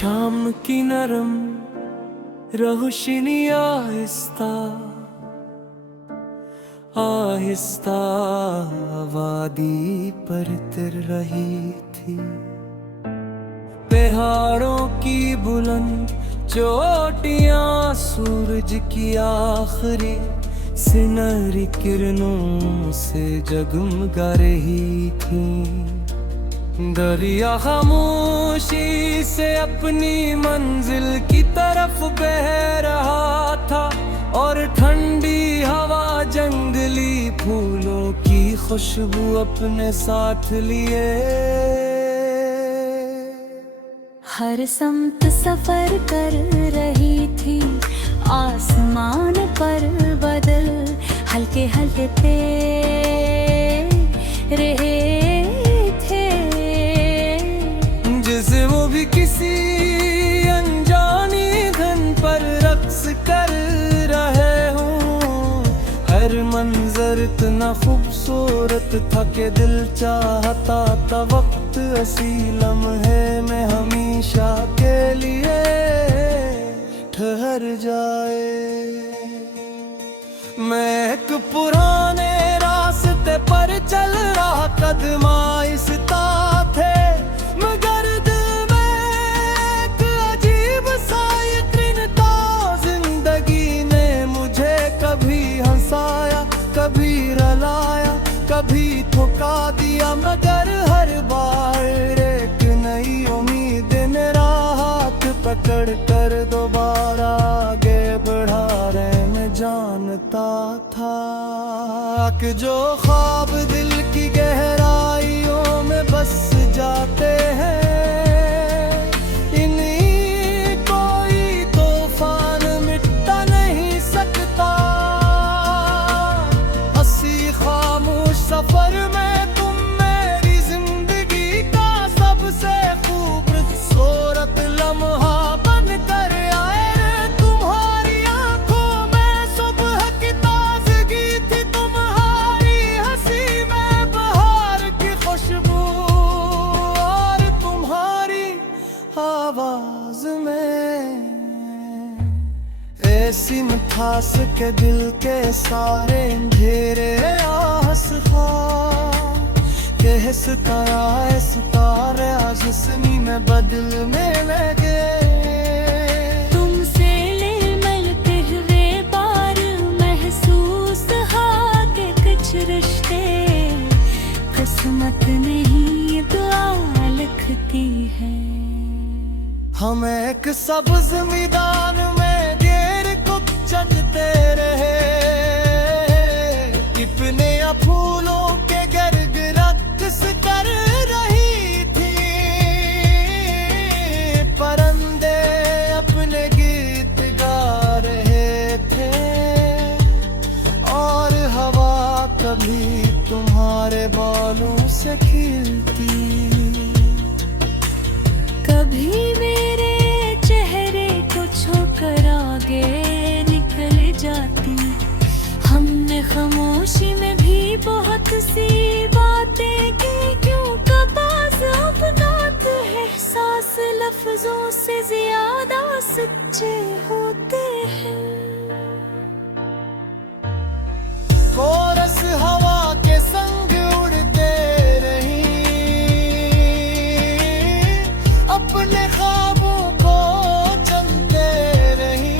शाम की नरम रोशनी आहिस्ता आहिस्ता वादी पर तिर रही थी। पहाड़ों की बुलंद चोटियां सूरज की आखिरी सुनहरी किरणों से जगमगा रही थी। दरिया खामोशी से अपनी मंजिल की तरफ बह रहा था और ठंडी हवा जंगली फूलों की खुशबू अपने साथ लिए। हर समत सफर कर रही थी, आसमान पर बदल हल्के हल्के रहे थे, जैसे वो भी किसी अनजानी धन पर रक्स कर रहे हों। हर मंजर इतना खूबसूरत था कि दिल चाहता था वक्त असी लम्हे में हमेशा के लिए ठहर जाए। मैं एक पुराने रास्ते पर चल रहा, कदम आहिस्ता थे मगर दिल में एक अजीब सा यकीन था। जिंदगी ने मुझे कभी हंसाया, कभी रुलाया, कभी ठुका दिया, मगर हर बार एक नई उम्मीद मेरा हाथ पकड़ कर दोबारा आगे बढ़ा रहे। मैं जानता था कि जो ख्वाब दिल की गहराइयों में बस जाते हैं, इन्हीं कोई तूफान मिटा नहीं सकता। हंसी खामोश सफर में तुम मेरी जिंदगी का सबसे खूबसूरत लम्हा बन कर आए। तुम्हारी आंखों में सुबह की ताजगी थी, तुम्हारी हंसी में बहार की खुशबू और तुम्हारी आवाज में ऐसी मिठास के दिल के सारे अंधेरे आस खा के सितारे आज हंसनी में बदलने लगे। तुमसे मिलते हुए बार महसूस हा के कुछ रिश्ते किस्मत नहीं दुआ लिखती है। हम एक सब्ज मैदान में घेर को चलते रहे, इतने फूलों के गर्ग रक्स कर रही थी। परिंदे अपने गीत गा रहे थे और हवा कभी तुम्हारे बालों से खिलती, कभी मेरे चेहरे को छूकर आगे निकल जाती। हमने खामोशी में भी बहुत सी बातें की, क्यों कबाज़ अपनात है एहसास लफ्जों से ज्यादा सच्चे होते हैं। कोरस हवा के संग उड़ते रही, अपने ख्वाबों को चलते रही।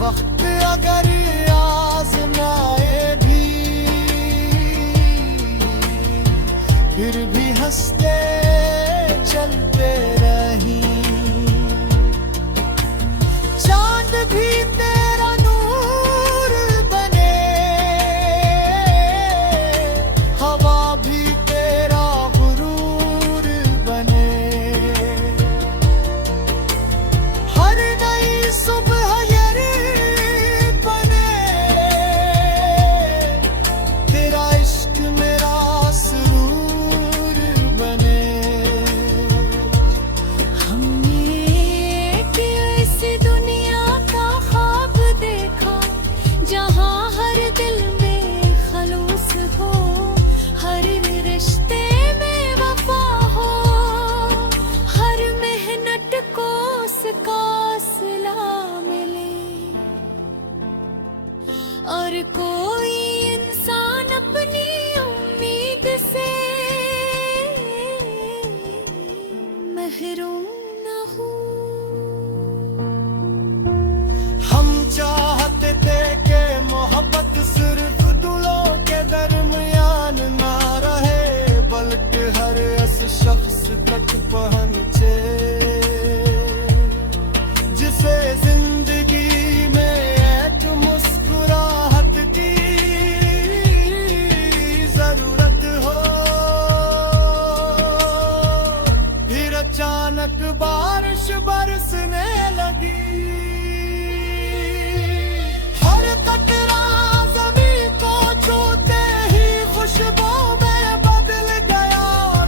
वक्त अगर आज़माए भी फिर भी हंसते चलते रही। चांद भी तेरा नूर बने, हवा भी तेरा गुरूर बने। हर नई सुबह बने, तेरा इश्क मेरा सुरूर बने। हमने कि इस दुनिया का अचानक पहुंचे, जिसे जिंदगी में एक मुस्कुराहट की जरूरत हो। फिर अचानक बारिश बरसने लगी, हर कतरा ज़मीं को छूते ही खुशबू में बदल गया।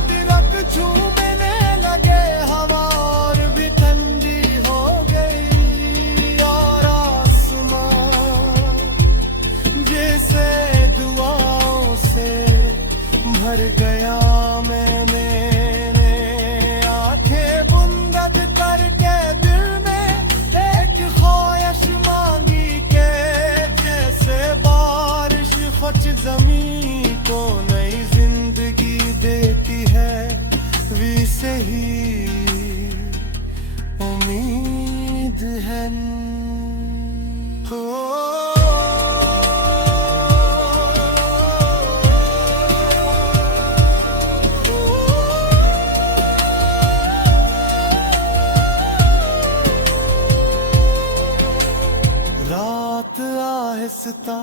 तिलक झूमने लगे, हवा और भी ठंडी हो गई, और आसमां जैसे दुआओं से भर गया। मैंने आंखें बुंद करके दिल में एक ख्वाहिश मांगी के जैसे बारिश खुश जमीन को नई जिंदगी देती है, वैसे ही उम्मीद है। हो रात आहिस्ता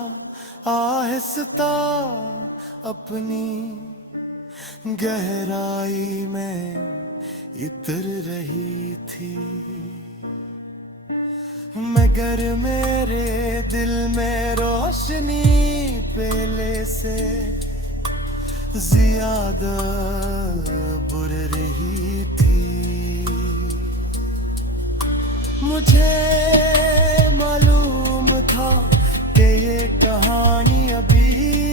आहिस्ता अपनी गहराई में उतर रही थी, मगर मेरे दिल में रोशनी पहले से ज्यादा बढ़ रही थी। मुझे मालूम था कि ये कहानी अभी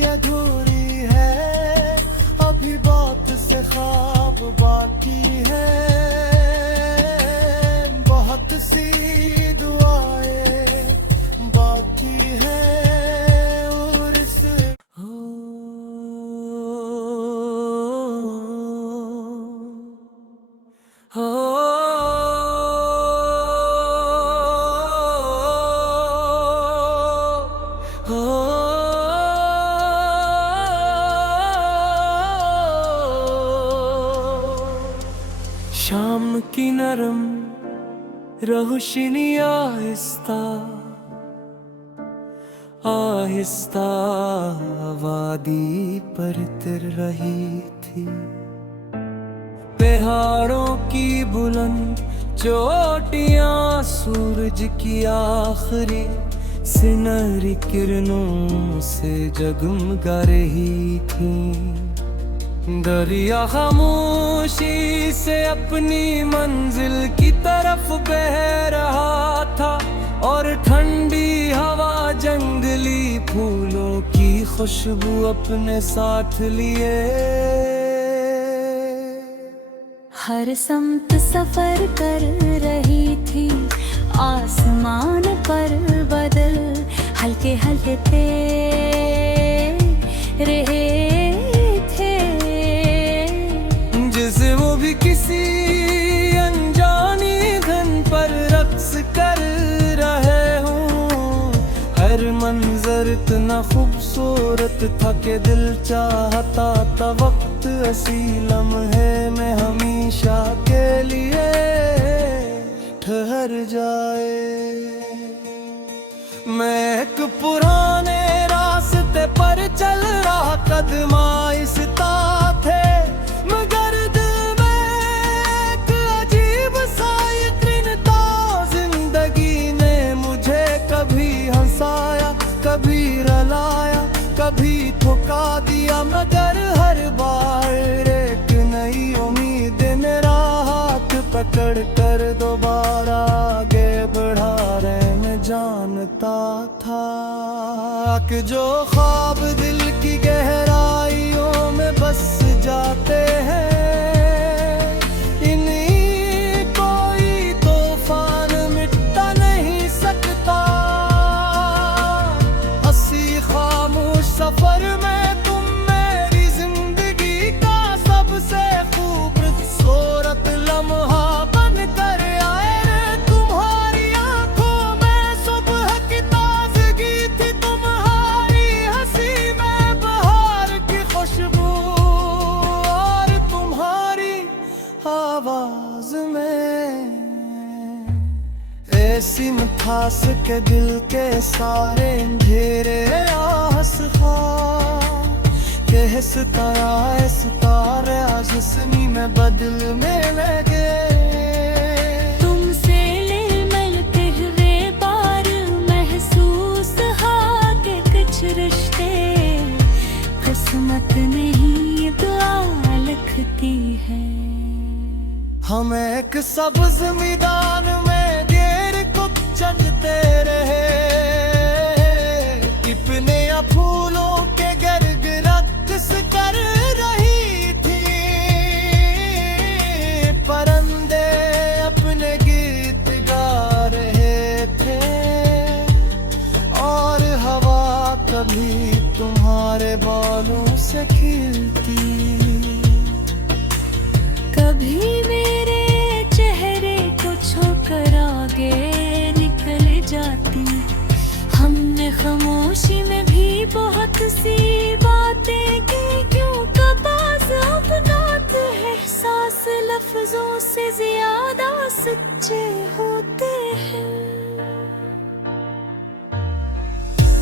अधूरी है, अभी बहुत से ख्वाब बाकी है, बहुत सी दुआएं बाकी है। और इस शाम की नरम रोशनी आहिस्ता आहिस्ता वादी पर तिर रही थी। पहाड़ों की बुलंद चोटियां सूरज की आखिरी सुनहरी किरणों से जगमगा रही थी। दरिया खामोशी से अपनी मंजिल की तरफ बह रहा था, और ठंडी हवा जंगली फूलों की खुशबू अपने साथ लिए। हर समत सफर कर रही थी, आसमान पर बादल हल्के हल्के थे रहे थे, जैसे वो भी किसी अनजानी धन पर रक्स कर रहे हूँ। हर मंजर इतना खूबसूरत था कि दिल चाहता था वक्त असी लम्हे में हमेशा के लिए ठहर जाए। मैं एक पुराने रास्ते पर चल रहा, कदम आहिस्ता थे, मगर दिल में एक अजीब सा यकीन था। जिंदगी ने मुझे कभी हंसाया, कभी रुलाया, कभी ठुका दिया, मगर हर बार एक नई उम्मीद मेरा हाथ पकड़ कर दोबारा आगे बढ़ा रहे। मैं जानता था कि जो ख्वाब दिल की गहराइयों में बस जाते हैं, इन्हीं कोई तूफान मिटा नहीं सकता। हंसी खामोश सफर में तुम मेरी जिंदगी का सबसे खूबसूरत लम्हा बन कर आए। तुम्हारी आंखों में सुबह की ताजगी थी, तुम्हारी हंसी में बहार की खुशबू, और तुम्हारी प्यास के दिल के सारे अंधेरे आस खा के सितारे आज हंसनी में बदलने लगे। तुमसे मिलते हुए बार महसूस हा के कुछ रिश्ते किस्मत नहीं दुआ लिखती है। हम एक सब्ज मैदान में घेर को चलते रहे, इतने फूलों के गर्ग रक्स कर रही थी। परिंदे अपने गीत गा रहे थे और हवा कभी तुम्हारे बालों से खिलती, कभी मेरे चेहरे को छूकर आगे निकल जाती। हमने खामोशी में भी बहुत सी बातें की, क्यों कबाज़ अपनाते हैं एहसास लफ्जों से ज्यादा सच्चे होते हैं।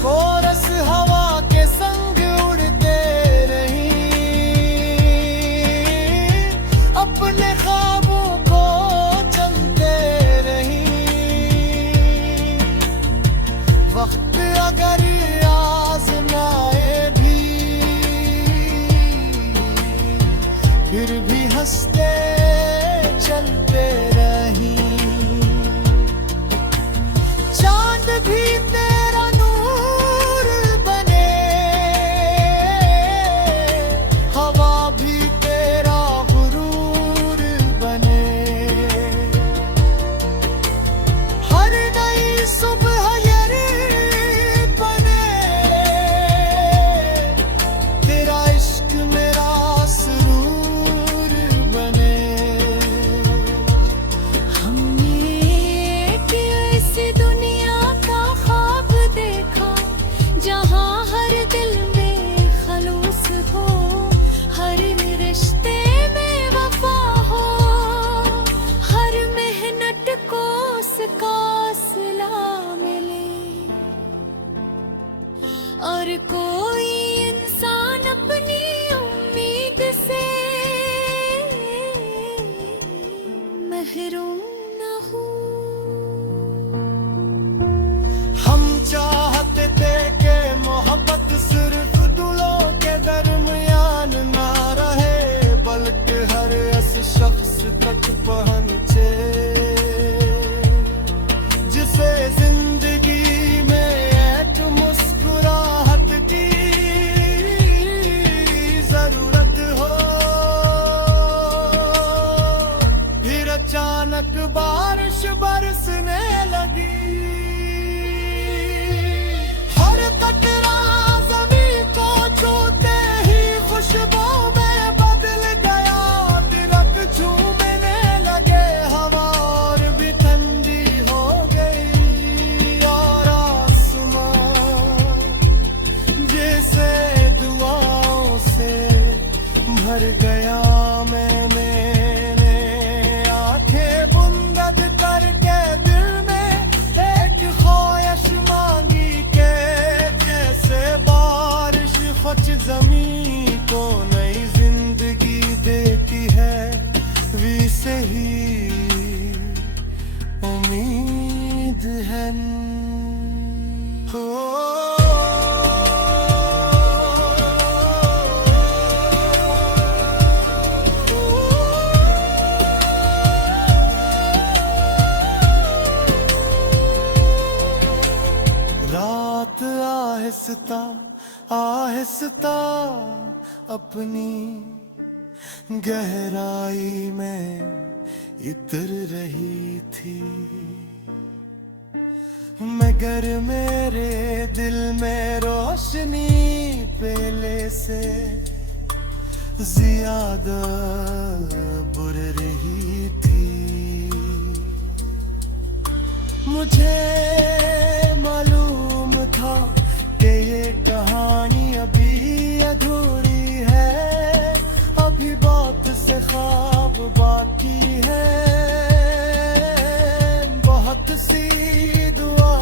कोरस हवा के संग उड़ते रही, अपने ख्वाबों को चलते रही। वक्त अगर आज़माए भी फिर भी हंसते चलते रही। चांद भी तेरा नूर बने, हवा भी तेरा गुरूर बने। हर नई सुबह ये बने, तेरा इश्क मेरा सुरूर बने। हमने एक ऐसी दुनिया का ख्वाब देखा जहाँ हर दिल में खलूस हो, हर रिश्ते में वफा हो, हर मेहनत को उसका सिला मिले और कोई इंसान अपनी उम्मीद से महरूम न हो। हम चाहते थे कि मोहब्बत सिर्फ दिलों के दरमियान ना रहे, बल्कि हर ऐसे शख्स तक पहुंचे जिसे जिंदगी में एक मुस्कुराहट की जरूरत हो। फिर अचानक बारिश बरसने लगी, हर कतरा ज़मीन को छूते ही खुशबू में बदल गया। तिलक झूमने लगे, हवा और भी ठंडी हो गई और आसमां जैसे दुआओं से भर गया। मैंने आंखें बंद करके दिल में एक ख्वाहिश मांगी के जैसे बारिश खुश जमीन को नई जिंदगी देती है, वैसे ही उम्मीद है। हो रात आहिस्ता आहिस्ता अपनी गहराई में इतर रही थी, मगर मेरे दिल में रोशनी पहले से ज्यादा बुर रही थी। मुझे मालूम था कि ये कहानी अभी अधूरी है, अभी बहुत से ख्वाब बाकी है, बहुत सी दुआ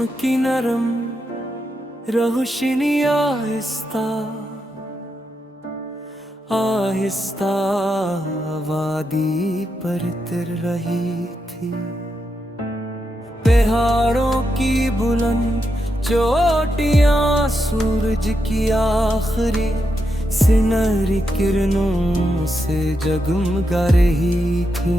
चमकी नरम रोशनी आहिस्ता आहिस्ता वादी पर तिर रही थी। पहाड़ों की बुलंद चोटियां सूरज की आखिरी सुनहरी किरणों से जगमगा रही थी।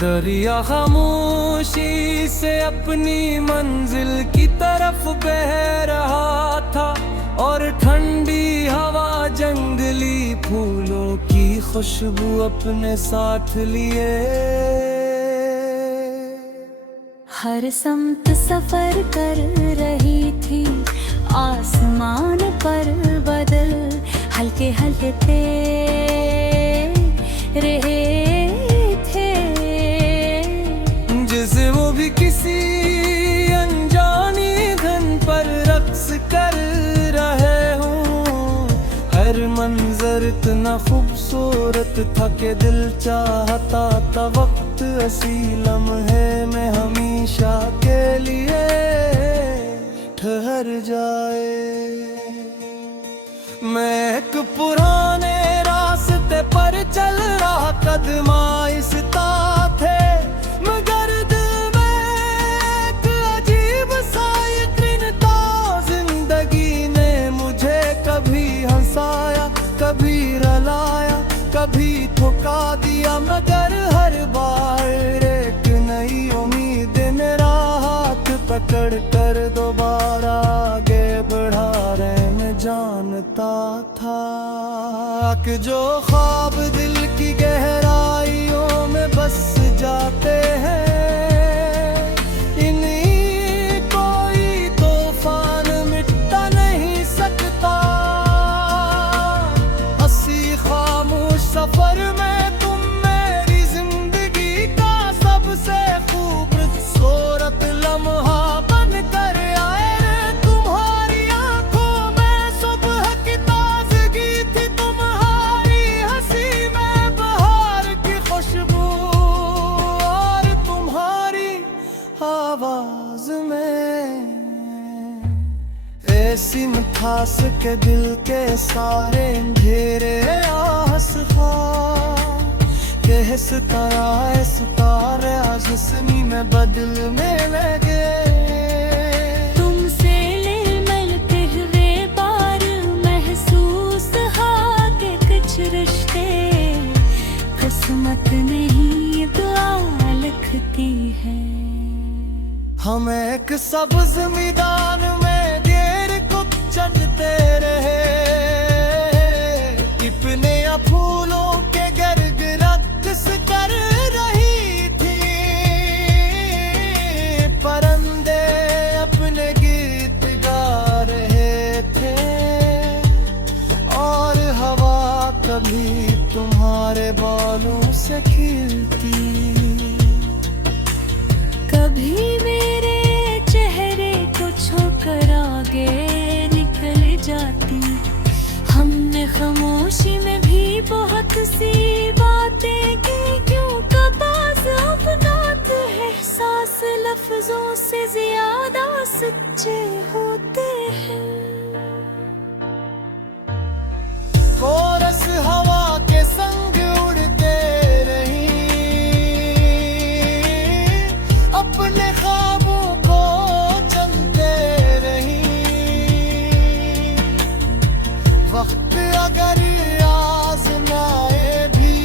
दरिया खामोशी से अपनी मंजिल की तरफ बह रहा था और ठंडी हवा जंगली फूलों की खुशबू अपने साथ लिए। हर समत सफर कर रही थी, आसमान पर बदल हल्के हल्के रहे थे। जैसे वो भी किसी अनजानी धन पर रक्स कर रहे हूँ। हर मंजर इतना खूबसूरत था कि दिल चाहता था वक्त असी लम्हे में हमेशा के लिए ठहर जाए। मैं एक पुराने रास्ते पर चल रहा, कदम आहिस्ता थे मगर दिल में एक अजीब सा यकीन था। जिंदगी ने मुझे कभी हंसाया, कभी रुलाया, कभी थका दिया, मगर हर बार एक नई उम्मीद मेरा हाथ पकड़ कर दोबारा आगे बढ़ा रहे। मैं जानता था कि जो ख्वाब दिल की गहराइयों में बस जाते हैं, इन्हीं कोई तूफान मिटा नहीं सकता। हंसी खामोश सफर में तुम मेरी जिंदगी का सबसे खूबसूरत लम्हा बन कर आए। तुम्हारी आंखों में सुबह की ताजगी थी, तुम्हारी हंसी में बहार की खुशबू और तुम्हारी आवाज में ऐसी मिठास के दिल के सारे अंधेरे आस खा के सितारे आज जिस्मी में बदलने लगे। तुमसे मिलते हुए बार महसूस हा के कुछ रिश्ते किस्मत नहीं दुआ लिखती है। हम एक सब्ज मैदान में देर को चलते रहे, इतने फूलों के गर्ग रक्स कर रही थी। परिंदे अपने गीत गा रहे थे और हवा कभी तुम्हारे बालों से खिलती, कभी मेरे चेहरे को छूकर आगे निकल जाती। हमने खामोशी में भी बहुत सी बातें की, क्यों कबाज़ अफ़गात है एहसास लफ्जों से ज्यादा सच्चे होते हैं। कोरस हवा के संग उड़ते रही, अपने ख्वाबों को चलते रही। वक्त अगर आज़माए भी,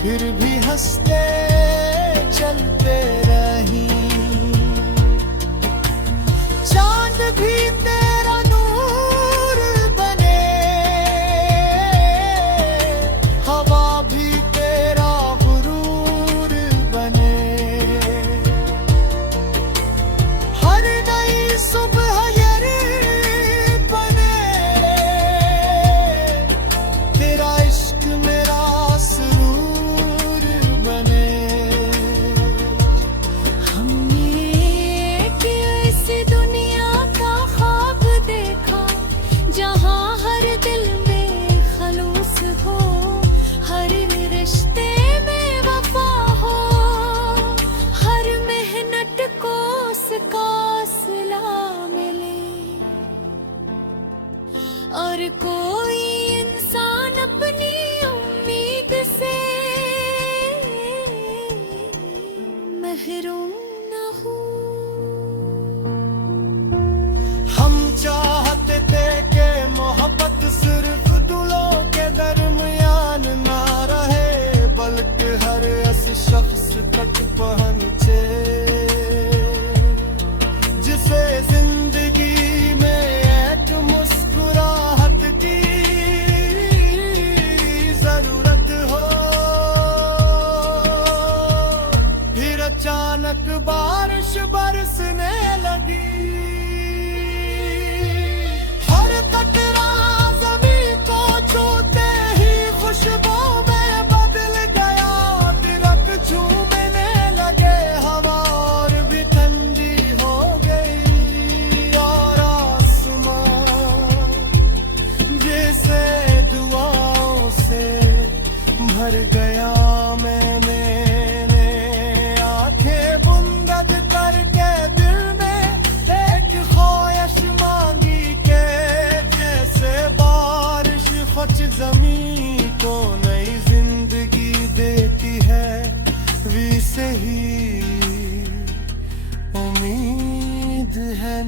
फिर भी हंसते चलते रही। चांद भी तेरा नूर बने, हवा भी तेरा गुरूर बने। हर नई सुबह तेरा इश्क मेरा सुरूर बने। पहंचे, जिसे जिंदगी में एक मुस्कुराहट की जरूरत हो, फिर अचानक बारिश बरसने लगी। हर कतरा ज़मीं को छूते ही खुशबू में बदल गया। तिलक झूमने लगे, हवा और भी ठंडी हो गई, और आसमां जैसे दुआओं से भर गया। मैंने आंखें बुंद करके दिल में एक ख्वाहिश मांगी के जैसे बारिश खुश जमीन को नई जिंदगी देती है, वैसे ही उम्मीद है।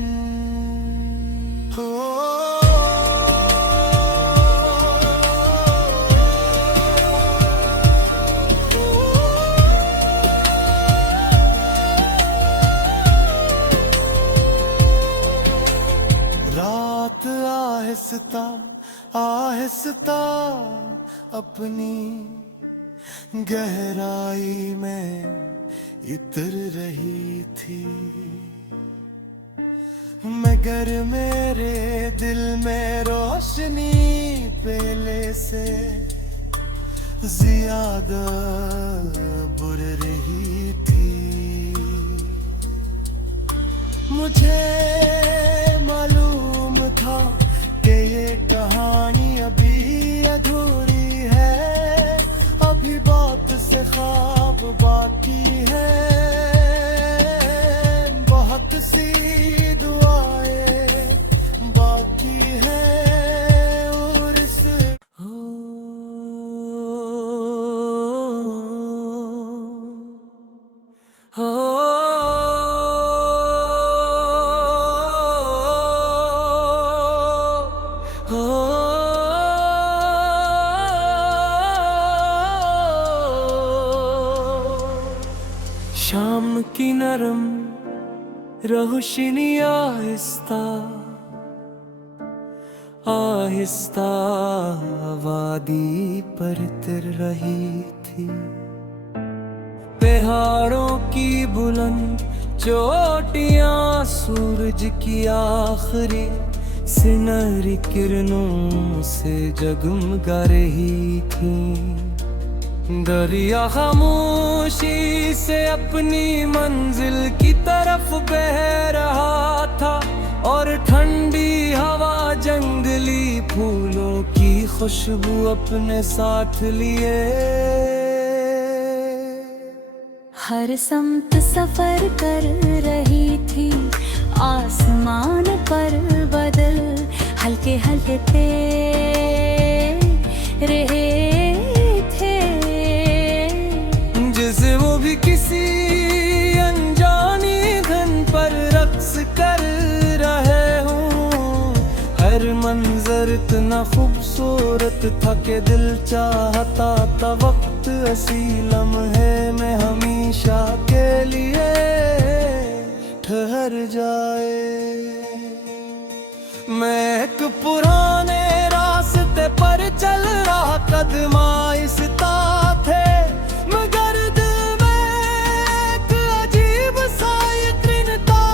रात आहिस्ता आहिस्ता अपनी गहराई में इतर रही थी, मगर मेरे दिल में रोशनी पहले से ज्यादा बुर रही थी। मुझे मालूम था कि ये कहानी अभी अधूरी है, अभी बहुत से ख्वाब बाकी है, बहुत सी दुआएं बाकी है, और इस शाम की नरम रोशनी आहिस्ता आहिस्ता वादी पर तिर रही थी। पहाड़ों की बुलंद चोटियां सूरज की आखिरी सुनहरी किरणों से जगमगा रही थी। दरिया खामोशी से अपनी मंजिल की तरफ बह रहा था, और ठंडी हवा जंगली फूलों की खुशबू अपने साथ लिए। हर समत सफर कर रही थी, आसमान पर बदल हल्के हल्के थे रहे थे, जैसे वो भी किसी अनजानी धन पर रक्स कर रहे हूँ। हर मंजर इतना खूबसूरत था कि दिल चाहता था वक्त असी लम्हे में हमेशा के लिए ठहर जाए। मैं एक पुराने रास्ते पर चल रहा, कदम आहिस्ता थे, मगर दिल में एक अजीब सा यकीन था।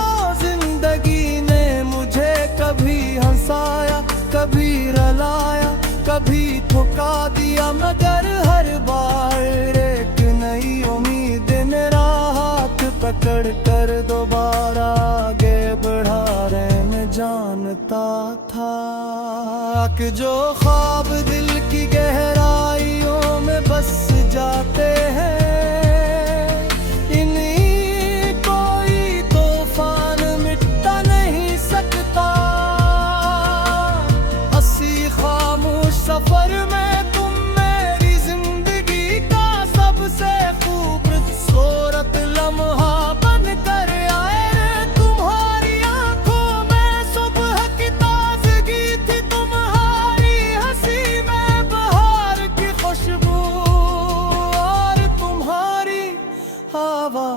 जिंदगी ने मुझे कभी हंसाया, कभी रुलाया, कभी थका दिया, मगर हर बार एक नई उम्मीद मेरा हाथ पकड़ कर दोबारा आगे बढ़ा रहने जानता था कि जो ख्वाब दिल की गहराइयों में बस जाते हैं, इन्हीं कोई तूफान मिटा नहीं सकता। हंसी खामोश सफर में तुम मेरी जिंदगी का सबसे खूबसूरत लम्हा बन कर आए। तुम्हारी आंखों में सुबह की ताजगी थी, तुम्हारी हंसी में बहार की खुशबू, और तुम्हारी आवाज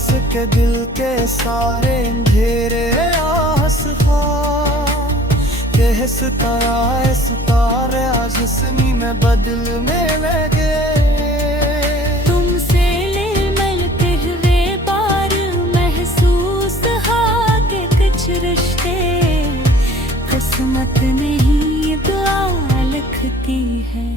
प्यास के दिल के सारे अंधेरे आस खा के सितारे आज जिस्मी में बदलने लगे। तुमसे मिलते हुए बार महसूस हा के कुछ रिश्ते किस्मत नहीं दुआ लिखती है।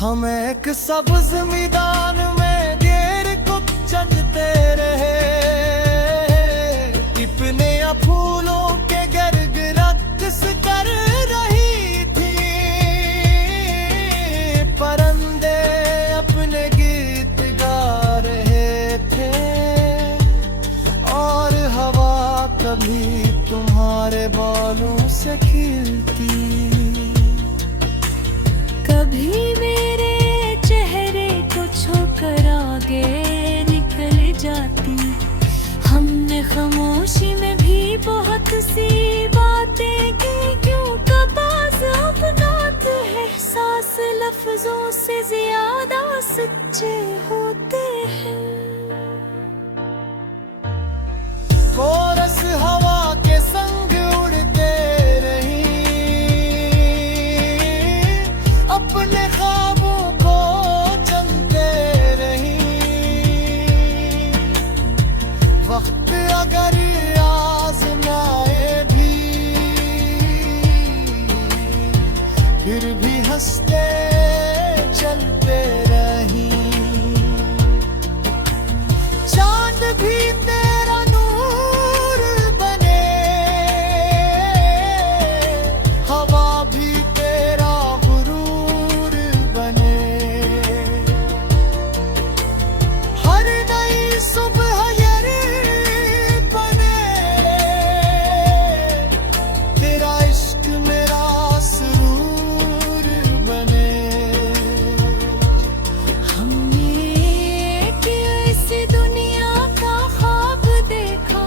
हम एक सब्ज मैदान में देर को चलते रहे, इतने फूलों के रक्स कर रही थी। परिंदे अपने गीत गा रहे थे और हवा कभी तुम्हारे बालों से खिलती, कभी मेरे चेहरे को छूकर आगे निकल जाती। हमने खामोशी में भी बहुत सी बातें की, क्यों कबाज़ अपनाते हैं एहसास लफ्जों से ज्यादा सच्चे होते हैं। कोरस हवा के संग उड़ते रही, अपने ख्वाबों को चलते रही। वक्त अगर आज़माए भी, फिर भी हंसते चलते रही। चांद भी तेरा नूर बने, हवा भी तेरा गुरूर बने। हर नई सुबह बने, तेरा इश्क मेरा सुरूर बने। हमने एक ऐसी दुनिया का ख्वाब देखा,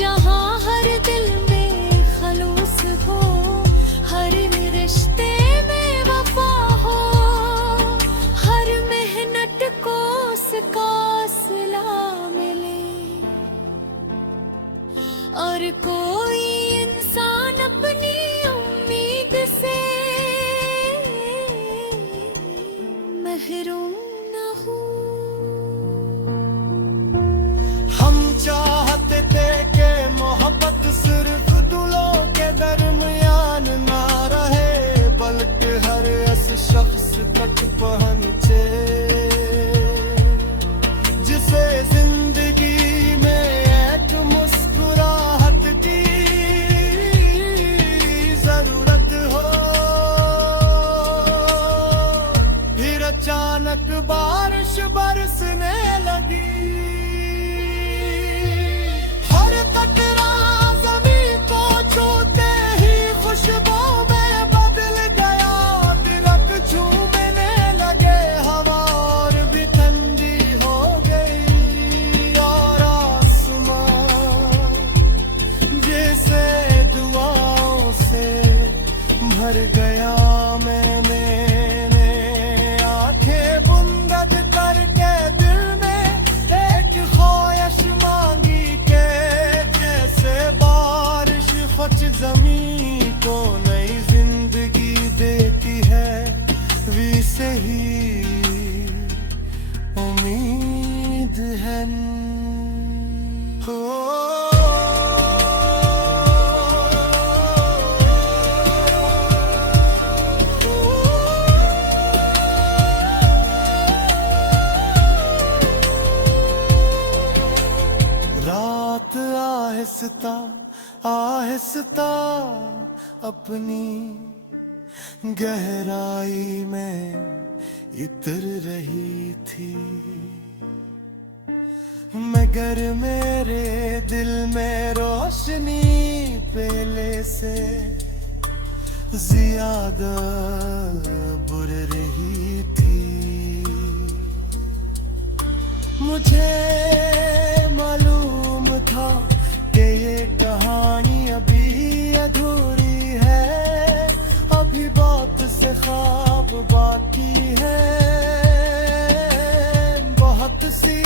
जहाँ हर दिल में खलूस हो, हर रिश्ते में वफा हो, हर मेहनत को उसका सिला मिले। और कोई इंसान अपनी उम्मीद से महरूम न हो। हम चाहते थे कि मोहब्बत सिर्फ दिलों के दरमियान ना रहे, बल्कि हर ऐसे शख्स तक पहुंचे जिसे जिंदगी में एक मुस्कुराहट की जरूरत हो। फिर अचानक बारिश बरसने लगी, हर कतरा ज़मीन को छूते ही खुशबू में बदल गया। तिलक झूमने लगे, हवा और भी ठंडी हो गई, और आसमां जैसे दुआओं से भर गया। मैंने आंखें बंद करके दिल में एक ख्वाहिश मांगी के जैसे बारिश खुश जमीन को नई जिंदगी देती है, वैसे ही उम्मीद है। रात आहिस्ता आहिस्ता अपनी गहराई में इतर रही थी, मगर मेरे दिल में रोशनी पहले से ज्यादा बुर रही थी। मुझे मालूम था कि ये कहानी अभी अधूरी है, अभी बहुत से ख्वाब बाकी है, बहुत सी